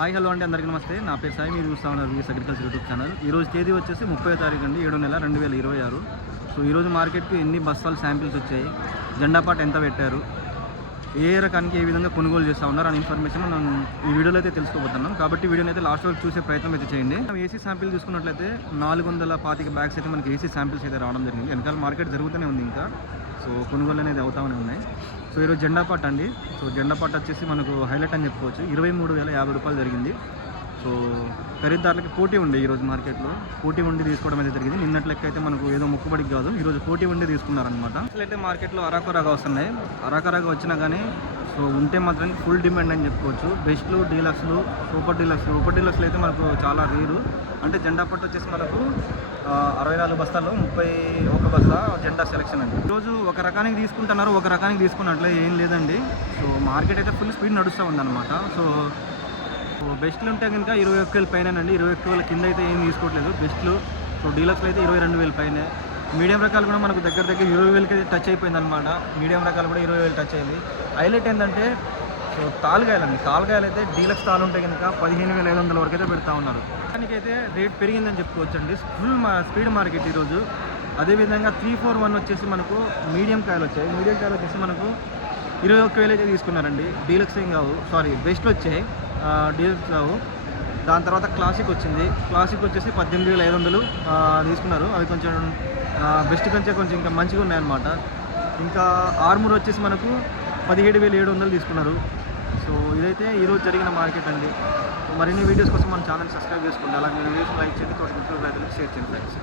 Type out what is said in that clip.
Hi hello అండి, అందరికీ నమస్తే. నా పేరు సాయి. మీరు చూస్తూ ఉన్నారు వీఎస్ అగ్రికల్చర్ యూట్యూబ్ ఛానల్. ఈరోజు తేదీ వచ్చేసి 30వ తారీఖు అండి, 7 నెల 2026. సో ఈరోజు మార్కెట్కి ఎన్ని బస్తాలు శాంపిల్స్ వచ్చాయి, జెండా పాట ఎంత పెట్టారు, ఏ రకానికి ఏ విధంగా కొనుగోలు చేస్తూ ఉన్నారు అనే ఇన్ఫర్మేషన్ మనం ఈ వీడియోలో అయితే తెలుసుకోబోతున్నాం. కాబట్టి వీడియోని అయితే లాస్ట్ వరకు చూసే ప్రయత్నం అయితే చేయండి. ఏసీ శాంపిల్ చూసుకున్నట్లయితే 425 బ్యాగ్స్ అయితే మనకి ఏసీ శాంపిల్స్ అయితే రావడం జరిగింది. వెనకాల మార్కెట్ జరుగుతూనే ఉంది, ఇంకా సో కొనుగోలు అనేది అవుతామని ఉన్నాయి. సో ఈరోజు జెండా పాట అండి. సో జెండా పాట వచ్చేసి మనకు హైలైట్ అని చెప్పుకోవచ్చు. 23,050 రూపాయలు జరిగింది. సో ఖరీదారులకి పోటీ ఉండే ఈరోజు మార్కెట్లో, పోటీ ఉండి తీసుకోవడం అయితే జరిగింది. నిన్నటి లెక్క అయితే మనకు ఏదో మొక్కుబడికి కాదు, ఈరోజు పోటీ ఉండి తీసుకున్నారనమాట. అసలు అయితే మార్కెట్లో అరాకొరాగా వస్తున్నాయి. అరాకొరాగా వచ్చినా కానీ సో ఉంటే మాత్రం ఫుల్ డిమాండ్ అని చెప్పుకోవచ్చు. బెస్ట్లు, డీలక్స్లు, సూపర్ డీలక్స్లు అయితే మనకు చాలా రేరు. అంటే జెండా పట్టు వచ్చేసి మనకు 64 బస్తాల్లో 31 బస్తా జెండా సెలెక్షన్ అండి. ఈరోజు ఒక రకానికి తీసుకుంటున్నారు, ఒక రకానికి తీసుకున్నట్లే ఏం లేదండి. సో మార్కెట్ అయితే ఫుల్ స్పీడ్ నడుస్తూ ఉందన్నమాట. సో బెస్ట్లు ఉంటే కనుక 21,000 పైనండి. 21,000 కింద అయితే ఏం తీసుకోవట్లేదు బెస్ట్లు. సో డీలక్స్లో అయితే 22,000 పైనే. మీడియం రకాలు కూడా మనకు దగ్గర 20,000కి అయితే టచ్ అయిపోయింది అనమాట. మీడియం రకాలు కూడా 20,000 టచ్ అయింది. హైలైట్ ఏంటంటే సో తాలుగాయలు అయితే డీలక్స్ తాలు ఉంటే కనుక 15,500 వరకు అయితే పెడతా ఉన్నారు. దానికైతే రేట్ పెరిగిందని చెప్పుకోవచ్చు అండి. ఫుల్ స్పీడ్ మార్కెట్ ఈరోజు. అదేవిధంగా 341 వచ్చేసి మనకు మీడియం కాయలు వచ్చాయి. మీడియం కాయలు వచ్చేసి మనకు 21,000 అయితే తీసుకున్నారండి. డీలక్స్ ఏం కావు, సారీ బెస్ట్లు వచ్చాయి, డీలక్స్ కావు. దాని తర్వాత క్లాసిక్ వచ్చింది. క్లాసిక్ వచ్చేసి 18,500 తీసుకున్నారు. అవి కొంచెం బెస్ట్ కొంచెం ఇంకా మంచిగా ఉన్నాయన్నమాట. ఇంకా ఆర్మూర్ వచ్చేసి మనకు 17,700 తీసుకున్నారు. సో ఇదైతే ఈరోజు జరిగిన మార్కెట్ అండి. మరిన్ని వీడియోస్ కోసం మన ఛానల్ సబ్స్క్రైబ్ చేసుకోండి. అలాగే వీడియోస్ లైక్ చేయండి, తోటి మిత్రులు రైతులకు షేర్ చేయండి ఫ్రెండ్స్.